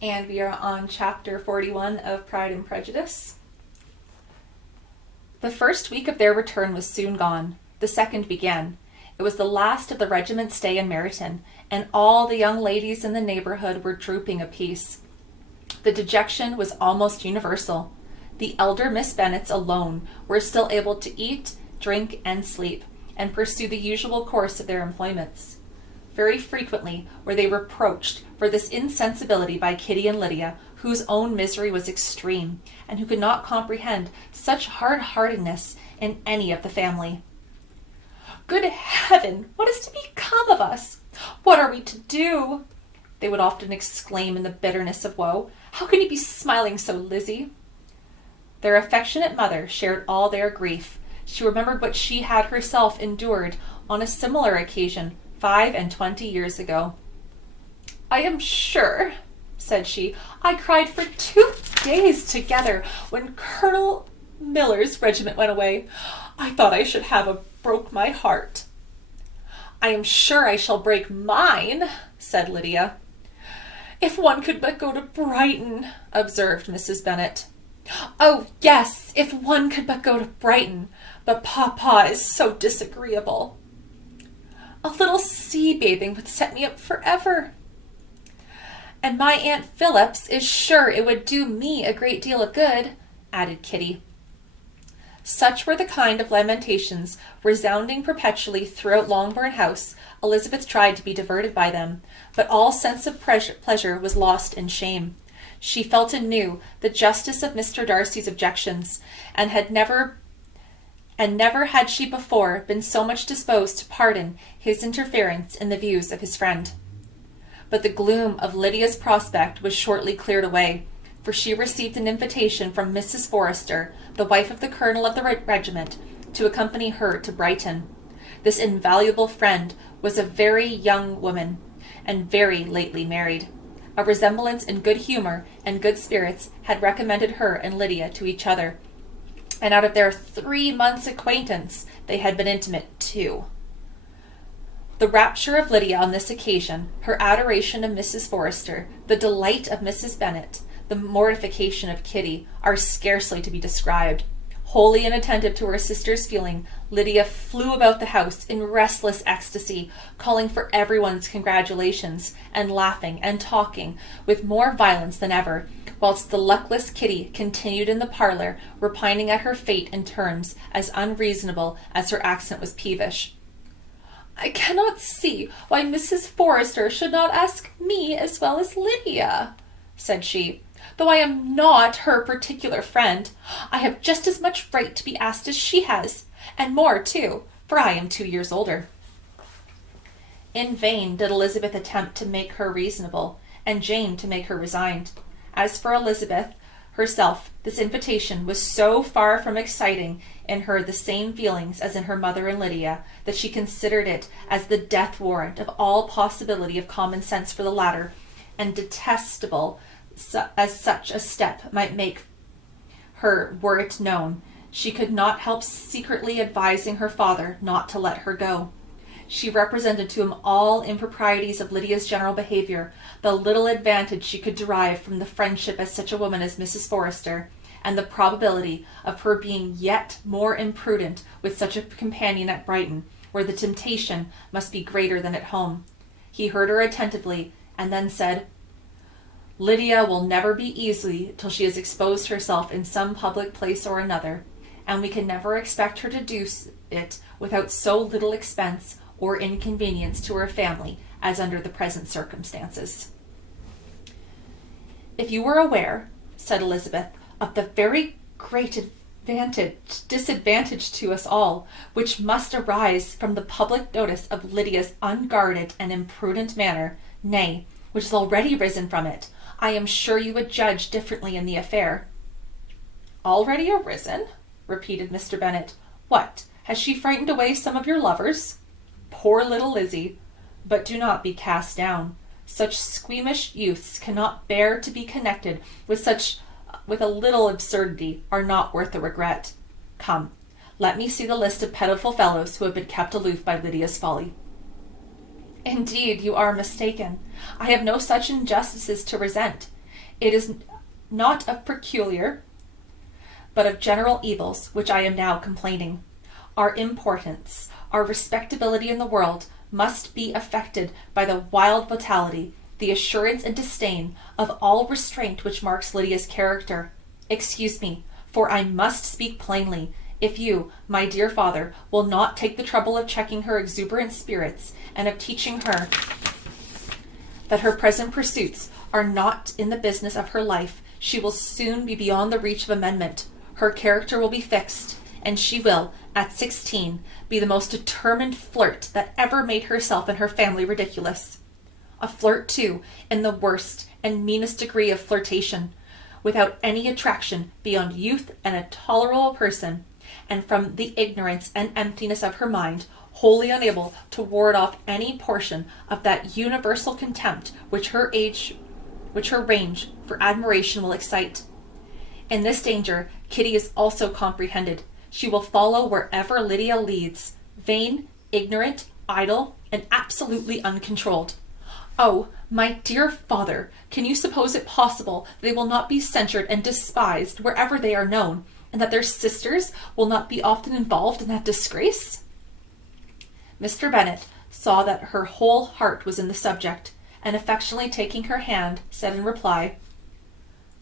And we are on chapter 41 of Pride and Prejudice. The first week of their return was soon gone. The second began. It was the last of the regiment's stay in Meryton, and all the young ladies in the neighbourhood were drooping apiece. The dejection was almost universal. The elder Miss Bennets alone were still able to eat, drink, and sleep, and pursue the usual course of their employments. Very frequently were they reproached for this insensibility by Kitty and Lydia, whose own misery was extreme, and who could not comprehend such hard-heartedness in any of the family. "Good heaven, what is to become of us? What are we to do?" they would often exclaim in the bitterness of woe. "How can you be smiling so, Lizzie?" Their affectionate mother shared all their grief. She remembered what she had herself endured on a similar occasion 25 years ago. "I am sure," said she, "I cried for 2 days together when Colonel Miller's regiment went away. I thought I should have broke my heart." "I am sure I shall break mine," said Lydia. "If one could but go to Brighton," observed Mrs. Bennet. "Oh, yes, if one could but go to Brighton, but Papa is so disagreeable." "A little sea-bathing would set me up forever." "And my Aunt Phillips is sure it would do me a great deal of good," added Kitty. Such were the kind of lamentations resounding perpetually throughout Longbourn House. Elizabeth tried to be diverted by them, but all sense of pleasure was lost in shame. She felt anew the justice of Mr. Darcy's objections, and never had she before been so much disposed to pardon his interference in the views of his friend. But the gloom of Lydia's prospect was shortly cleared away, for she received an invitation from Mrs. Forrester, the wife of the colonel of the regiment, to accompany her to Brighton. This invaluable friend was a very young woman, and very lately married. A resemblance in good humour and good spirits had recommended her and Lydia to each other, and out of their 3 months' acquaintance they had been intimate 2. The rapture of Lydia on this occasion, her adoration of Mrs. Forrester, the delight of Mrs. Bennet, the mortification of Kitty, are scarcely to be described. Wholly inattentive to her sister's feeling, Lydia flew about the house in restless ecstasy, calling for everyone's congratulations, and laughing and talking with more violence than ever, whilst the luckless Kitty continued in the parlour, repining at her fate in terms as unreasonable as her accent was peevish. "I cannot see why Mrs. Forrester should not ask me as well as Lydia," said she. "Though I am not her particular friend, I have just as much right to be asked as she has, and more too, for I am 2 years older." In vain did Elizabeth attempt to make her reasonable, and Jane to make her resigned. As for Elizabeth herself, this invitation was so far from exciting in her the same feelings as in her mother and Lydia, that she considered it as the death warrant of all possibility of common sense for the latter, and detestable as such a step might make her were it known. She could not help secretly advising her father not to let her go. She represented to him all improprieties of Lydia's general behaviour, the little advantage she could derive from the friendship of such a woman as Mrs. Forrester, and the probability of her being yet more imprudent with such a companion at Brighton, where the temptation must be greater than at home. He heard her attentively, and then said, "Lydia will never be easy till she has exposed herself in some public place or another, and we can never expect her to do it without so little expense or inconvenience to her family as under the present circumstances." "If you were aware," said Elizabeth, "of the very great disadvantage to us all, which must arise from the public notice of Lydia's unguarded and imprudent manner, nay, which has already risen from it, I am sure you would judge differently in the affair." "Already arisen?" repeated Mr. Bennet. "What, has she frightened away some of your lovers?" "Poor little Lizzie! But do not be cast down. Such squeamish youths cannot bear to be connected with a little absurdity, are not worth a regret. Come, let me see the list of pitiful fellows who have been kept aloof by Lydia's folly." "Indeed, you are mistaken. I have no such injustices to resent. It is not of peculiar, but of general evils which I am now complaining. Our importance, our respectability in the world must be affected by the wild vitality, the assurance and disdain of all restraint which marks Lydia's character. Excuse me, for I must speak plainly, if you, my dear father, will not take the trouble of checking her exuberant spirits and of teaching her that her present pursuits are not in the business of her life, she will soon be beyond the reach of amendment. Her character will be fixed, and she will, at 16, be the most determined flirt that ever made herself and her family ridiculous. A flirt, too, in the worst and meanest degree of flirtation, without any attraction beyond youth and a tolerable person, and from the ignorance and emptiness of her mind, wholly unable to ward off any portion of that universal contempt which her range for admiration will excite. In this danger, Kitty is also comprehended. She will follow wherever Lydia leads, vain, ignorant, idle, and absolutely uncontrolled. Oh, my dear father, can you suppose it possible they will not be censured and despised wherever they are known, and that their sisters will not be often involved in that disgrace? Mr. Bennet saw that her whole heart was in the subject, and affectionately taking her hand, said in reply,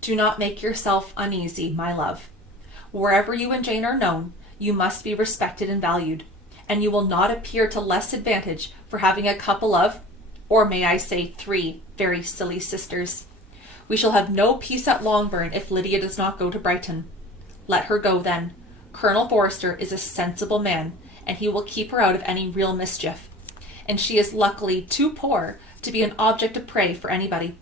"Do not make yourself uneasy, my love. Wherever you and Jane are known, you must be respected and valued, and you will not appear to less advantage for having a couple of, or may I say 3, very silly sisters. We shall have no peace at Longbourn if Lydia does not go to Brighton. Let her go then. Colonel Forster is a sensible man, and he will keep her out of any real mischief, and she is luckily too poor to be an object of prey for anybody.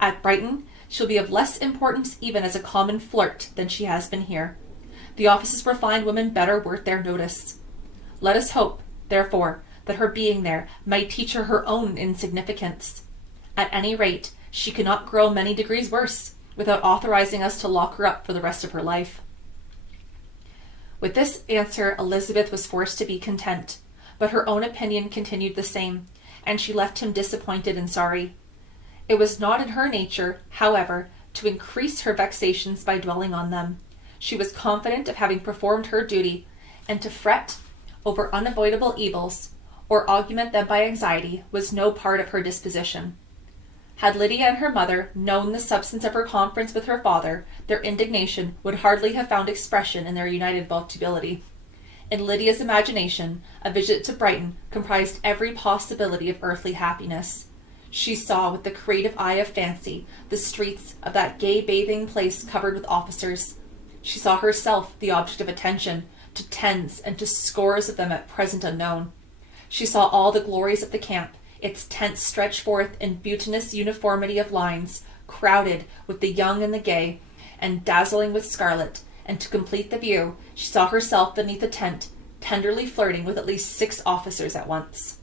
At Brighton, she'll be of less importance even as a common flirt than she has been here. The offices will find women better worth their notice. Let us hope, therefore, that her being there might teach her her own insignificance. At any rate, she cannot grow many degrees worse, without authorizing us to lock her up for the rest of her life." With this answer, Elizabeth was forced to be content, but her own opinion continued the same, and she left him disappointed and sorry. It was not in her nature, however, to increase her vexations by dwelling on them. She was confident of having performed her duty, and to fret over unavoidable evils, or augment them by anxiety, was no part of her disposition. Had Lydia and her mother known the substance of her conference with her father, their indignation would hardly have found expression in their united volubility. In Lydia's imagination, a visit to Brighton comprised every possibility of earthly happiness. She saw with the creative eye of fancy the streets of that gay bathing place covered with officers. She saw herself the object of attention to tens and to scores of them at present unknown. She saw all the glories of the camp, its tents stretched forth in mutinous uniformity of lines, crowded with the young and the gay, and dazzling with scarlet, and to complete the view, she saw herself beneath a tent, tenderly flirting with at least 6 officers at once.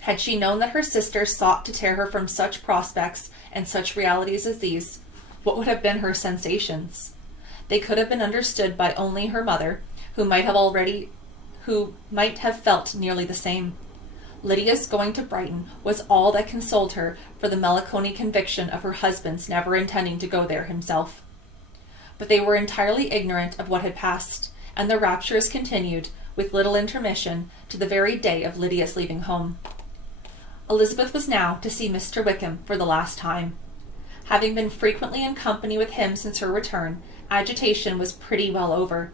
Had she known that her sister sought to tear her from such prospects and such realities as these, what would have been her sensations? They could have been understood by only her mother, who might have felt nearly the same. Lydia's going to Brighton was all that consoled her for the melancholy conviction of her husband's never intending to go there himself. But they were entirely ignorant of what had passed, and the raptures continued, with little intermission, to the very day of Lydia's leaving home. Elizabeth was now to see Mr. Wickham for the last time. Having been frequently in company with him since her return, agitation was pretty well over.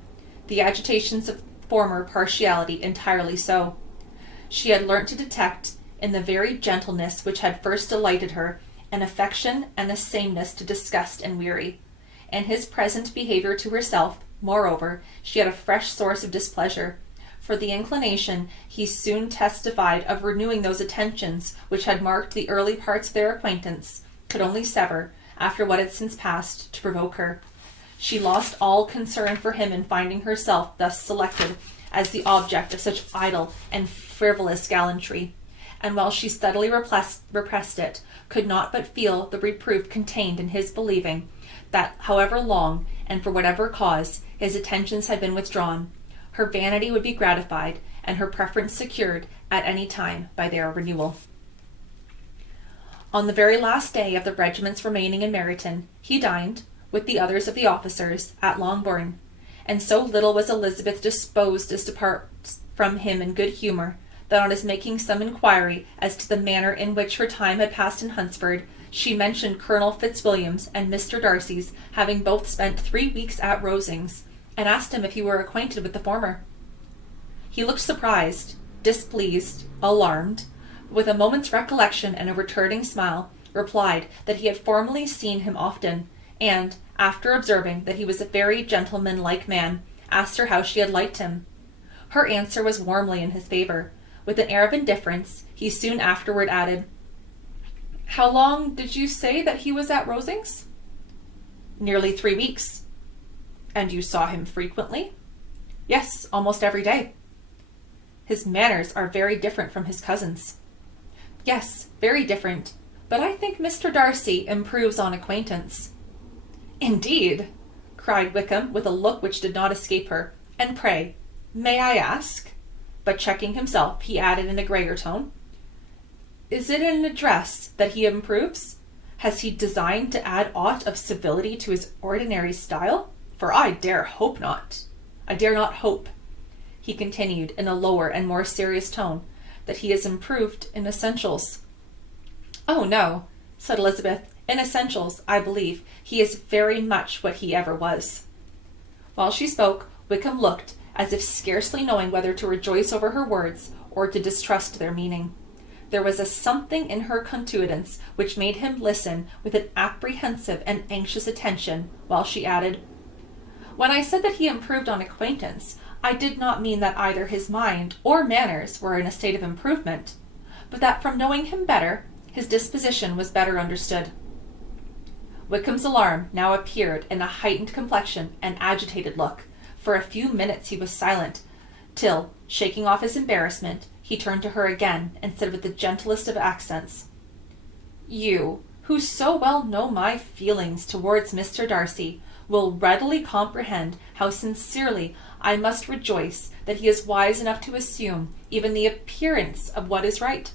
The agitations of former partiality entirely so. She had learnt to detect, in the very gentleness which had first delighted her, an affection and a sameness to disgust and weary. In his present behaviour to herself, moreover, she had a fresh source of displeasure, for the inclination he soon testified of renewing those attentions which had marked the early parts of their acquaintance could only serve, after what had since passed, to provoke her. She lost all concern for him in finding herself thus selected as the object of such idle and frivolous gallantry, and while she steadily repressed it, could not but feel the reproof contained in his believing that, however long, and for whatever cause, his attentions had been withdrawn, her vanity would be gratified, and her preference secured at any time by their renewal. On the very last day of the regiment's remaining in Meryton, he dined, with the others of the officers, at Longbourn, and so little was Elizabeth disposed to depart from him in good humour, that on his making some inquiry as to the manner in which her time had passed in Hunsford, she mentioned Colonel Fitzwilliam's and Mr. Darcy's having both spent 3 weeks at Rosings, and asked him if he were acquainted with the former. He looked surprised, displeased, alarmed, with a moment's recollection and a returning smile, replied that he had formerly seen him often, and, after observing that he was a very gentleman-like man, asked her how she had liked him. Her answer was warmly in his favour. With an air of indifference, he soon afterward added, "How long did you say that he was at Rosings?" "Nearly 3 weeks." "And you saw him frequently?" "Yes, almost every day." "His manners are very different from his cousin's." "Yes, very different, but I think Mr. Darcy improves on acquaintance." "Indeed!" cried Wickham, with a look which did not escape her. "And pray, may I ask?" But checking himself, he added in a graver tone, "Is it in address that he improves? Has he designed to add aught of civility to his ordinary style? For I dare not hope," he continued in a lower and more serious tone, "that he has improved in essentials." "Oh, no," said Elizabeth. "In essentials, I believe, he is very much what he ever was." While she spoke, Wickham looked as if scarcely knowing whether to rejoice over her words or to distrust their meaning. There was a something in her contusions which made him listen with an apprehensive and anxious attention, while she added, "When I said that he improved on acquaintance, I did not mean that either his mind or manners were in a state of improvement, but that from knowing him better, his disposition was better understood." Wickham's alarm now appeared in a heightened complexion and agitated look. For a few minutes he was silent, till, shaking off his embarrassment, he turned to her again, and said with the gentlest of accents, "You, who so well know my feelings towards Mr. Darcy, will readily comprehend how sincerely I must rejoice that he is wise enough to assume even the appearance of what is right.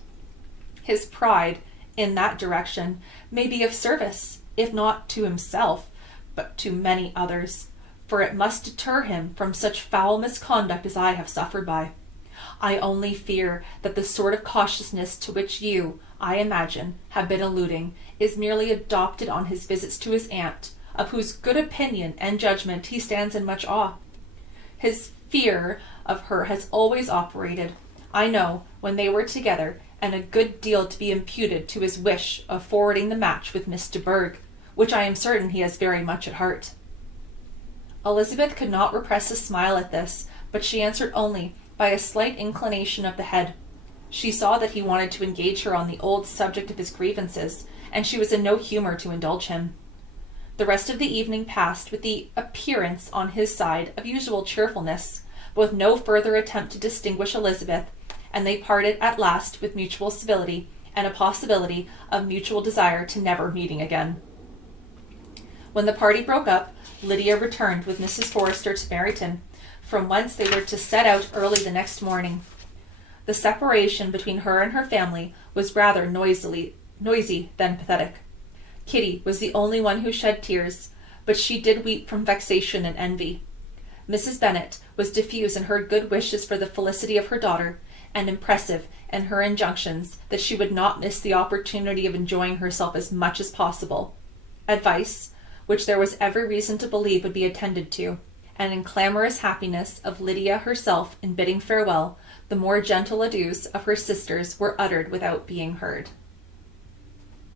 His pride, in that direction, may be of service, if not to himself, but to many others, for it must deter him from such foul misconduct as I have suffered by. I only fear that the sort of cautiousness to which you, I imagine, have been alluding, is merely adopted on his visits to his aunt, of whose good opinion and judgment he stands in much awe. His fear of her has always operated, I know, when they were together, and a good deal to be imputed to his wish of forwarding the match with Miss de Bourgh, which I am certain he has very much at heart." Elizabeth could not repress a smile at this, but she answered only by a slight inclination of the head. She saw that he wanted to engage her on the old subject of his grievances, and she was in no humour to indulge him. The rest of the evening passed with the appearance on his side of usual cheerfulness, but with no further attempt to distinguish Elizabeth, and they parted at last with mutual civility and a possibility of mutual desire to never meeting again. When the party broke up, Lydia returned with Mrs. Forrester to Meryton, from whence they were to set out early the next morning. The separation between her and her family was rather noisy than pathetic. Kitty was the only one who shed tears, but she did weep from vexation and envy. Mrs. Bennet was diffuse in her good wishes for the felicity of her daughter, and impressive in her injunctions that she would not miss the opportunity of enjoying herself as much as possible. Advice, which there was every reason to believe would be attended to, and in clamorous happiness of Lydia herself in bidding farewell, the more gentle adieus of her sisters were uttered without being heard.